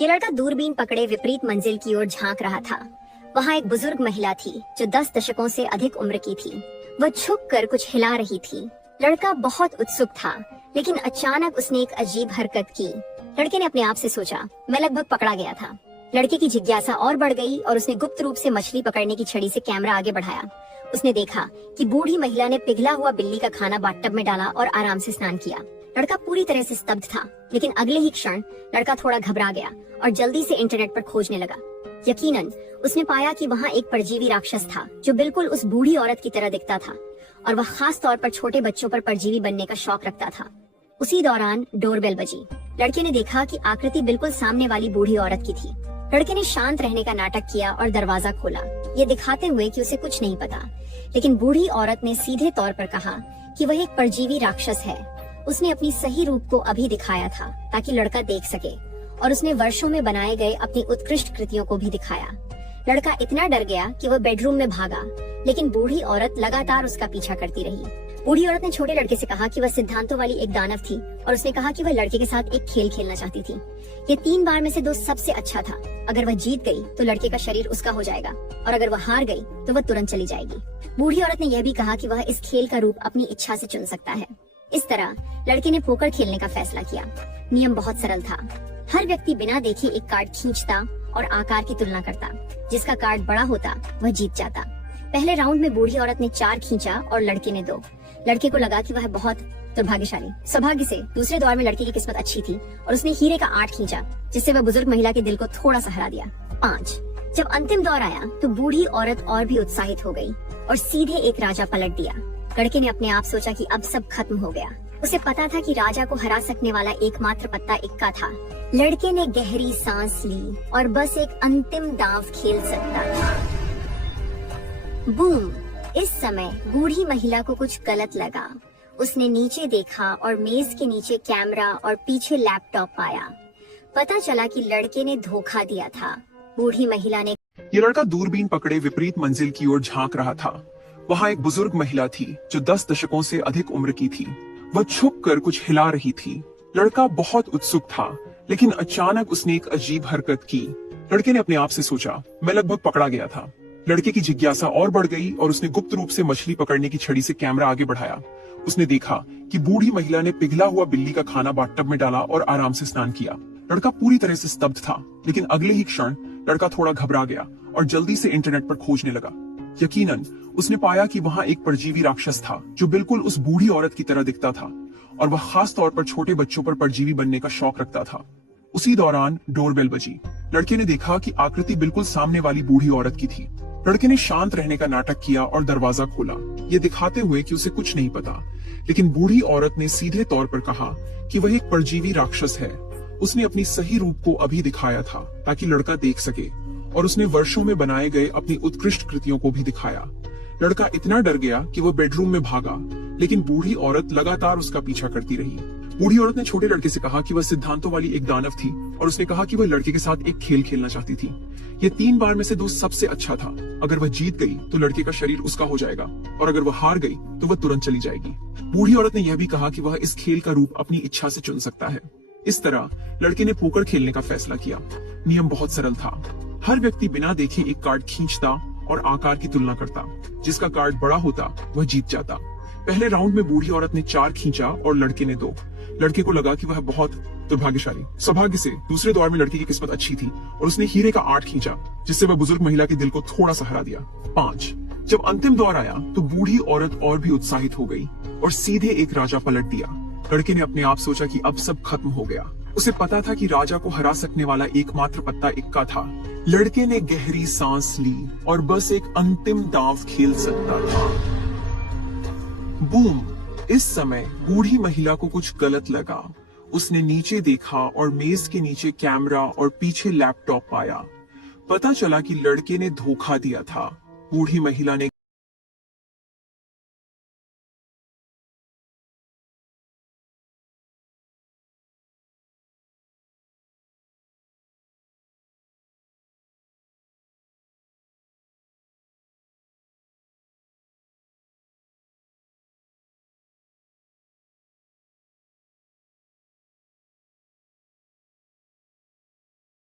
ये लड़का दूरबीन पकड़े विपरीत मंजिल की ओर झांक रहा था। वहाँ एक बुजुर्ग महिला थी जो 10 दशकों से अधिक उम्र की थी। वह झुक कर कुछ हिला रही थी। लड़का बहुत उत्सुक था, लेकिन अचानक उसने एक अजीब हरकत की। लड़के ने अपने आप से सोचा, मैं लगभग पकड़ा गया था। लड़के की जिज्ञासा और बढ़ गई और उसने गुप्त रूप से मछली पकड़ने की छड़ी से कैमरा आगे बढ़ाया। उसने देखा कि बूढ़ी महिला ने पिघला हुआ बिल्ली का खाना बाथटब में डाला और आराम से स्नान किया। लड़का पूरी तरह से स्तब्ध था, लेकिन अगले ही क्षण लड़का थोड़ा घबरा गया और जल्दी से इंटरनेट पर खोजने लगा। यकीनन उसने पाया कि वहाँ एक परजीवी राक्षस था जो बिल्कुल उस बूढ़ी औरत की तरह दिखता था और वह खास तौर पर छोटे बच्चों पर परजीवी बनने का शौक रखता था। उसी दौरान डोरबेल बजी। लड़के ने देखा कि आकृति बिल्कुल सामने वाली बूढ़ी औरत की थी। लड़के ने शांत रहने का नाटक किया और दरवाजा खोला, ये दिखाते हुए कि उसे कुछ नहीं पता। लेकिन बूढ़ी औरत ने सीधे तौर पर कहा कि वह एक परजीवी राक्षस है। उसने अपनी सही रूप को अभी दिखाया था ताकि लड़का देख सके, और उसने वर्षों में बनाए गए अपनी उत्कृष्ट कृतियों को भी दिखाया। लड़का इतना डर गया कि वह बेडरूम में भागा, लेकिन बूढ़ी औरत लगातार उसका पीछा करती रही। बूढ़ी औरत ने छोटे लड़के से कहा कि वह सिद्धांतों वाली एक दानव थी और उसने कहा कि वह लड़के के साथ एक खेल खेलना चाहती थी। ये 3 बार में से 2 सबसे अच्छा था। अगर वह जीत गई तो लड़के का शरीर उसका हो जाएगा, और अगर वह हार गई तो वह तुरंत चली जाएगी। बूढ़ी औरत ने यह भी कहा कि वह इस खेल का रूप अपनी इच्छा से चुन सकता है। इस तरह लड़के ने पोकर खेलने का फैसला किया। नियम बहुत सरल था। हर व्यक्ति बिना देखे एक कार्ड खींचता और आकार की तुलना करता। जिसका कार्ड बड़ा होता वह जीत जाता। पहले राउंड में बूढ़ी औरत ने 4 खींचा और लड़के ने 2। लड़के को लगा कि वह बहुत दुर्भाग्यशाली। सौभाग्य से दूसरे दौर में लड़के की किस्मत अच्छी थी और उसने हीरे का 8 खींचा, जिससे वह बुजुर्ग महिला के दिल को थोड़ा सा हरा दिया। 5। जब अंतिम दौर आया तो बूढ़ी औरत और भी उत्साहित हो गई और सीधे एक राजा पलट दिया। लड़के ने अपने आप सोचा कि अब सब खत्म हो गया। उसे पता था कि राजा को हरा सकने वाला एकमात्र पत्ता इक्का था। लड़के ने गहरी सांस ली और बस एक अंतिम दांव खेल सकता था। बूम! इस समय बूढ़ी महिला को कुछ गलत लगा। उसने नीचे देखा और मेज के नीचे कैमरा और पीछे लैपटॉप पाया। पता चला कि लड़के ने धोखा दिया था। बूढ़ी महिला ने, ये लड़का दूरबीन पकड़े विपरीत मंजिल की ओर झांक रहा था। वहाँ एक बुजुर्ग महिला थी जो 10 दशकों से अधिक उम्र की थी। वह छुप कर कुछ हिला रही थी। लड़का बहुत उत्सुक था, लेकिन अचानक उसने एक अजीब हरकत की। लड़के ने अपने आप से सोचा, मैं लगभग पकड़ा गया था। लड़के की जिज्ञासा और बढ़ गई और उसने गुप्त रूप से मछली पकड़ने की छड़ी से कैमरा आगे बढ़ाया। उसने देखा कि बूढ़ी महिला ने पिघला हुआ बिल्ली का खाना बाथटब में डाला और आराम से स्नान किया। लड़का पूरी तरह से स्तब्ध था, लेकिन अगले ही क्षण लड़का थोड़ा घबरा गया और जल्दी से इंटरनेट पर खोजने लगा। यकीनन उसने पाया कि वहाँ एक परजीवी राक्षस था जो बिल्कुल उस बूढ़ी औरत की तरह दिखता था, और वह खास तौर पर छोटे बच्चों पर परजीवी बनने का शौक रखता था। उसी दौरान डोरबेल बजी। लड़के ने देखा कि आकृति बिल्कुल सामने वाली बूढ़ी औरत की थी। लड़के ने शांत रहने का नाटक किया और दरवाजा खोला, ये दिखाते हुए कि उसे कुछ नहीं पता। लेकिन बूढ़ी औरत ने सीधे तौर पर कहा कि वह एक परजीवी राक्षस है। उसने अपनी सही रूप को अभी दिखाया था ताकि लड़का देख सके, और उसने वर्षों में बनाए गए अपनी उत्कृष्ट कृतियों को भी दिखाया। लड़का इतना डर गया कि वह बेडरूम में भागा, लेकिन बूढ़ी औरत लगातार उसका पीछा करती रही। बूढ़ी औरत ने छोटे लड़के से कहा कि वह सिद्धांतों वाली एक दानव थी और उसने कहा कि वह लड़के के साथ एक खेल खेलना चाहती थी। ये 3 बार में से 2 सबसे अच्छा था। अगर वह जीत गई तो लड़के का शरीर उसका हो जाएगा, और अगर वह हार गई तो वह तुरंत चली जाएगी। बूढ़ी औरत ने यह भी कहा कि वह इस खेल का रूप अपनी इच्छा से चुन सकता है। इस तरह लड़के ने पोकर खेलने का फैसला किया। नियम बहुत सरल था। हर व्यक्ति बिना देखे एक कार्ड खींचता और आकार की तुलना करता। जिसका कार्ड बड़ा होता वह जीत जाता। पहले राउंड में बूढ़ी औरत ने 4 खींचा और लड़के ने 2। लड़के को लगा कि वह बहुत दुर्भाग्यशाली। सौभाग्य से दूसरे दौर में लड़के की किस्मत अच्छी थी और उसने हीरे का 8 खींचा, जिससे वह बुजुर्ग महिला के दिल को थोड़ा सा हरा दिया। 5। जब अंतिम दौर आया तो बूढ़ी औरत और भी उत्साहित हो गई और सीधे एक राजा पलट दिया। लड़के ने अपने आप सोचा कि अब सब खत्म हो गया। उसे पता था कि राजा को हरा सकने वाला एकमात्र पत्ता इक्का था। लड़के ने गहरी सांस ली और बस एक अंतिम दांव खेल सकता था। बूम! इस समय बूढ़ी महिला को कुछ गलत लगा। उसने नीचे देखा और मेज के नीचे कैमरा और पीछे लैपटॉप पाया। पता चला कि लड़के ने धोखा दिया था। बूढ़ी महिला ने